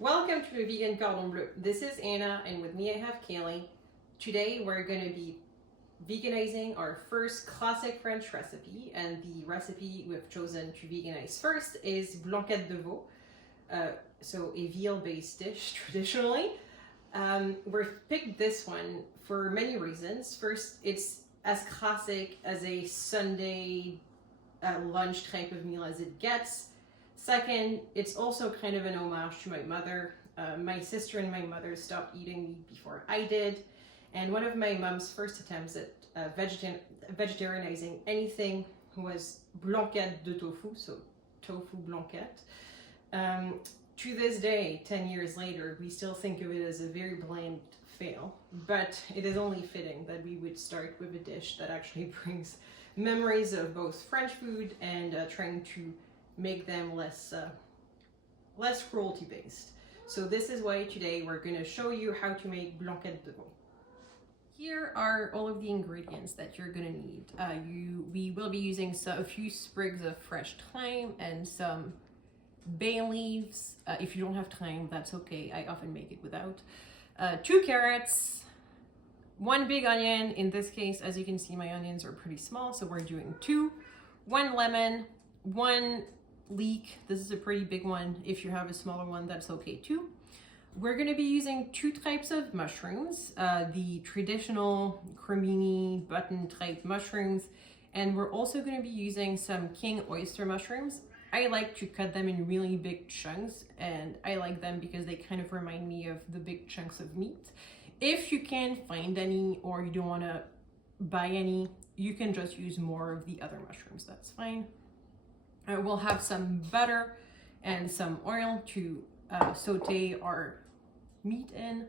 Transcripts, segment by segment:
Welcome to the Vegan Cordon Bleu. This is Anna, and with me I have Kaylee. Today we're going to be veganizing our first classic French recipe, and the recipe we've chosen to veganize first is Blanquette de Veau, so a veal-based dish traditionally. We've picked this one for many reasons. First, it's as classic as a Sunday lunch type of meal as it gets. Second, it's also kind of an homage to my mother. My sister and my mother stopped eating meat before I did, and one of my mom's first attempts at vegetarianizing anything was blanquette de tofu, so tofu blanquette. To this day, 10 years later, we still think of it as a very bland fail, but it is only fitting that we would start with a dish that actually brings memories of both French food and trying to make them less cruelty based. So this is why today we're going to show you how to make blanquette de veau. Here are all of the ingredients that you're going to need. We will be using a few sprigs of fresh thyme and some bay leaves. If you don't have thyme, that's okay. I often make it without. 2 carrots, 1 big onion. In this case, as you can see, my onions are pretty small, so we're doing 2. 1 lemon, 1 leek. This is a pretty big one. If you have a smaller one, that's okay too. We're going to be using 2 types of mushrooms, the traditional cremini button type mushrooms, and we're also going to be using some king oyster mushrooms. I like to cut them in really big chunks, and I like them because they kind of remind me of the big chunks of meat. If you can't find any or you don't want to buy any, you can just use more of the other mushrooms. That's fine. We'll have some butter and some oil to saute our meat in.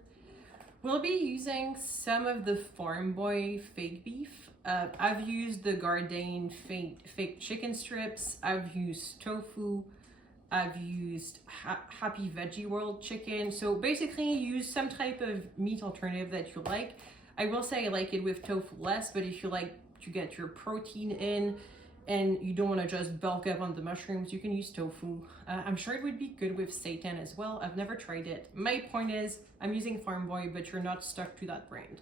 We'll be using some of the Farm Boy fake beef. I've used the Gardein fake chicken strips. I've used tofu. I've used Happy Veggie World chicken. So basically use some type of meat alternative that you like. I will say I like it with tofu less, but if you like to get your protein in and you don't want to just bulk up on the mushrooms, you can use tofu. I'm sure it would be good with seitan as well. I've never tried it. My point is, I'm using Farm Boy, but you're not stuck to that brand.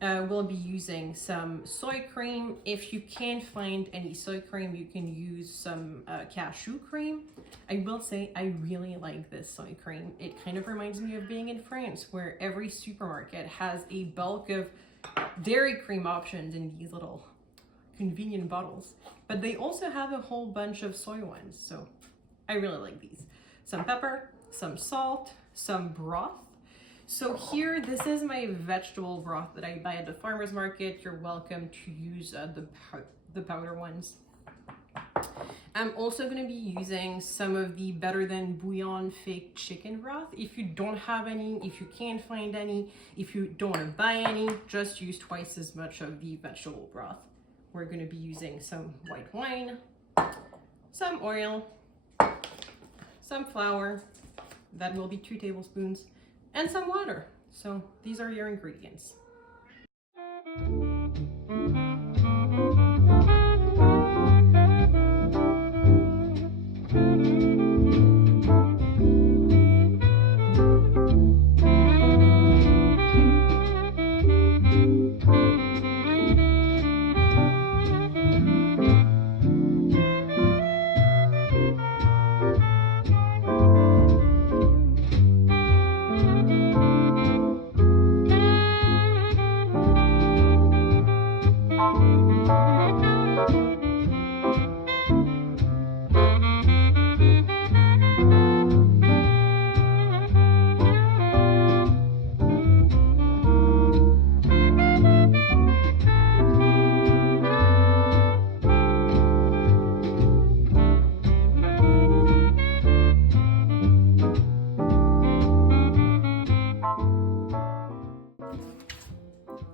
We'll be using some soy cream. If you can't find any soy cream, you can use some cashew cream. I will say I really like this soy cream. It kind of reminds me of being in France, where every supermarket has a bulk of dairy cream options in these little convenient bottles, but they also have a whole bunch of soy ones, so I really like these. Some pepper, some salt, some broth. So here, this is my vegetable broth that I buy at the farmer's market. You're welcome to use the powder ones. I'm also going to be using some of the Better Than Bouillon fake chicken broth. If you don't have any, if you can't find any, if you don't want to buy any, just use twice as much of the vegetable broth. We're going to be using some white wine, some oil, some flour, that will be 2 tablespoons, and some water. So these are your ingredients.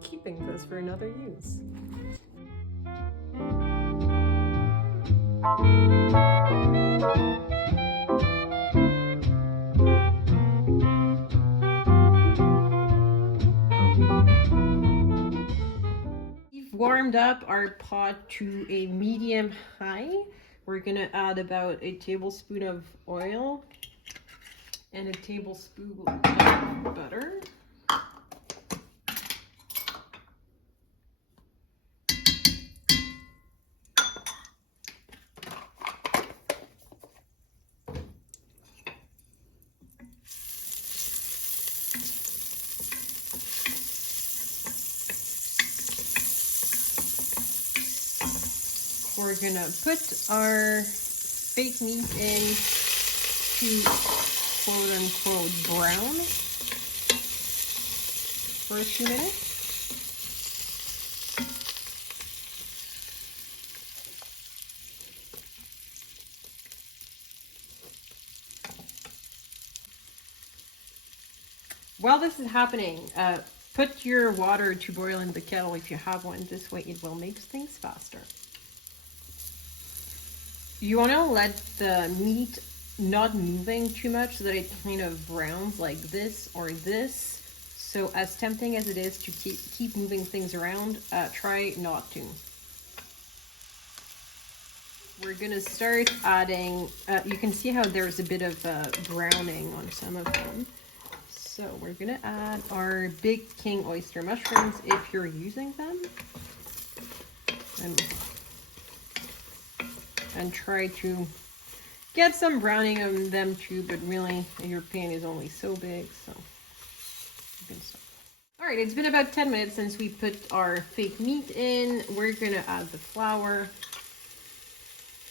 Keeping this for another use. We've warmed up our pot to a medium high. We're gonna add about a tablespoon of oil and a tablespoon of butter. We're gonna put our fake meat in to quote unquote brown for a few minutes. While this is happening, put your water to boil in the kettle if you have one. This way it will make things faster. You want to let the meat not moving too much so that it kind of browns like this or this. So as tempting as it is to keep moving things around, try not to. We're gonna start adding, you can see how there's a bit of browning on some of them. So we're gonna add our big king oyster mushrooms if you're using them. And try to get some browning on them too, but really your pan is only so big, so you can stop. All right, it's been about 10 minutes since we put our fake meat in. We're gonna add the flour.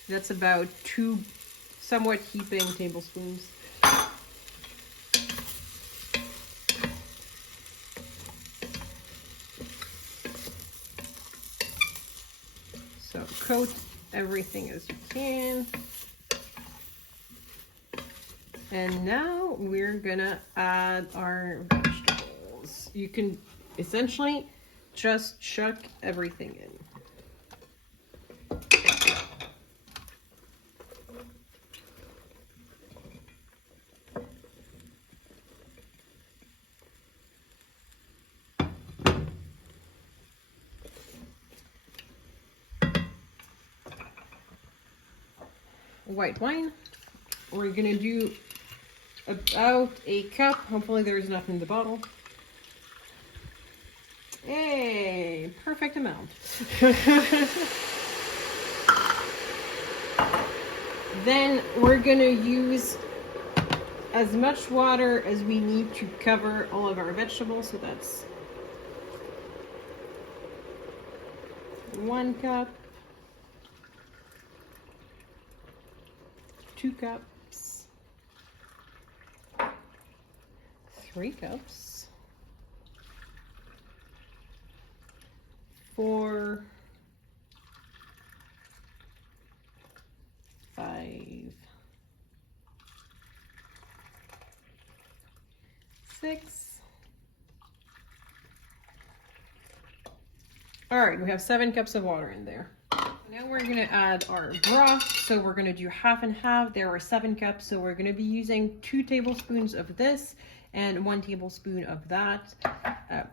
That's about 2 somewhat heaping tablespoons. So coat everything as you can. And now we're gonna add our vegetables. You can essentially just chuck everything in. White wine. We're gonna do about a cup. Hopefully there's enough in the bottle. Hey, perfect amount. Then we're gonna use as much water as we need to cover all of our vegetables. So that's 1 cup. 2 cups, 3 cups, 4, 5, 6. All right, we have 7 cups of water in there. Now we're gonna add our broth. So we're gonna do half and half. There are 7 cups, so we're gonna be using 2 tablespoons of this and 1 tablespoon of that.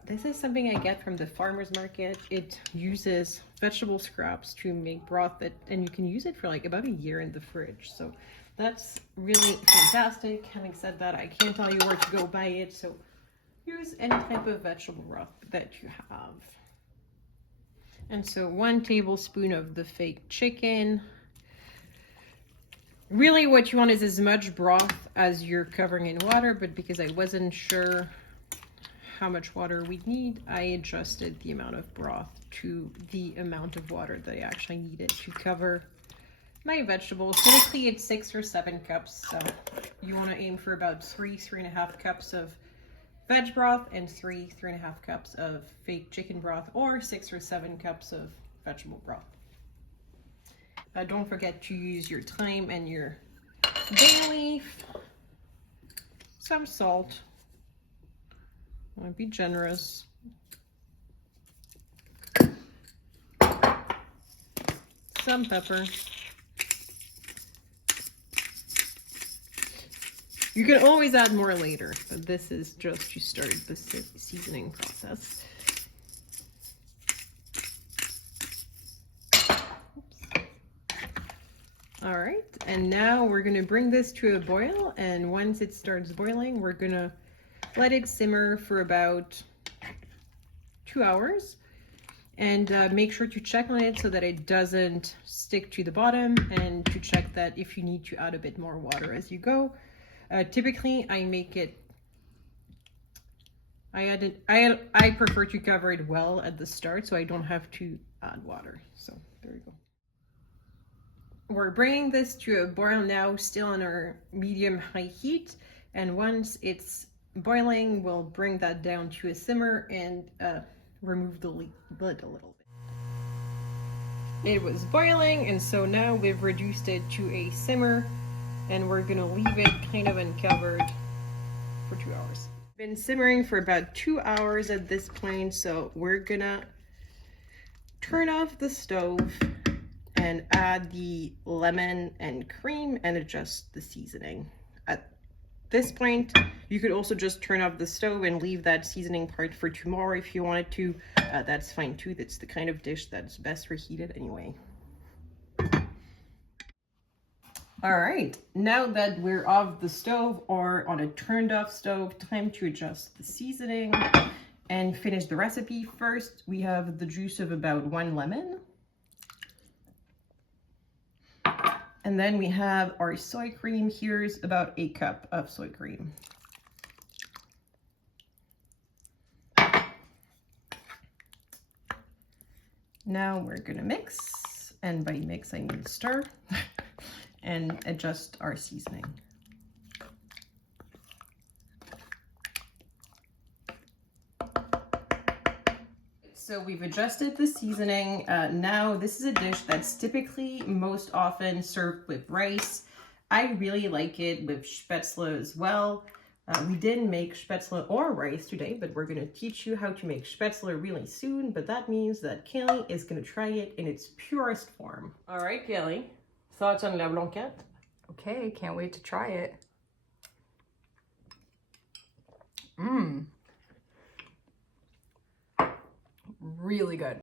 This is something I get from the farmer's market. It uses vegetable scraps to make broth, and you can use it for like about a year in the fridge. So that's really fantastic. Having said that, I can't tell you where to go buy it, so use any type of vegetable broth that you have. And so 1 tablespoon of the fake chicken. Really what you want is as much broth as you're covering in water, but because I wasn't sure how much water we'd need, I adjusted the amount of broth to the amount of water that I actually needed to cover my vegetables. Typically it's 6 or 7 cups, so you want to aim for about 3.5 cups of veg broth and 3.5 cups of fake chicken broth, or 6 or 7 cups of vegetable broth. Don't forget to use your thyme and your bay leaf, some salt. I want to be generous. Some pepper. You can always add more later, but this is just to start the seasoning process. All right, and now we're gonna bring this to a boil, and once it starts boiling, we're gonna let it simmer for about 2 hours. And make sure to check on it so that it doesn't stick to the bottom, and to check that if you need to add a bit more water as you go. Typically, I prefer to cover it well at the start so I don't have to add water. So there we go. We're bringing this to a boil now, still on our medium-high heat, and once it's boiling, we'll bring that down to a simmer and remove the lid a little bit. It was boiling, and so now we've reduced it to a simmer, and we're gonna leave it kind of uncovered for 2 hours. Been simmering for about 2 hours at this point, so we're gonna turn off the stove and add the lemon and cream and adjust the seasoning. At this point, you could also just turn off the stove and leave that seasoning part for tomorrow if you wanted to. That's fine too. That's the kind of dish that's best reheated anyway. All right, now that we're off the stove or on a turned off stove, time to adjust the seasoning and finish the recipe. First, we have the juice of about 1 lemon. And then we have our soy cream. Here's about 1 cup of soy cream. Now we're gonna mix, and by mix I mean stir, and adjust our seasoning. So we've adjusted the seasoning. Now this is a dish that's typically most often served with rice. I really like it with spätzle as well. We didn't make spätzle or rice today, but we're gonna teach you how to make spätzle really soon, but that means that Kaylee is gonna try it in its purest form. All right, Kaylee, thoughts on la blanquette? Okay, can't wait to try it. Really good.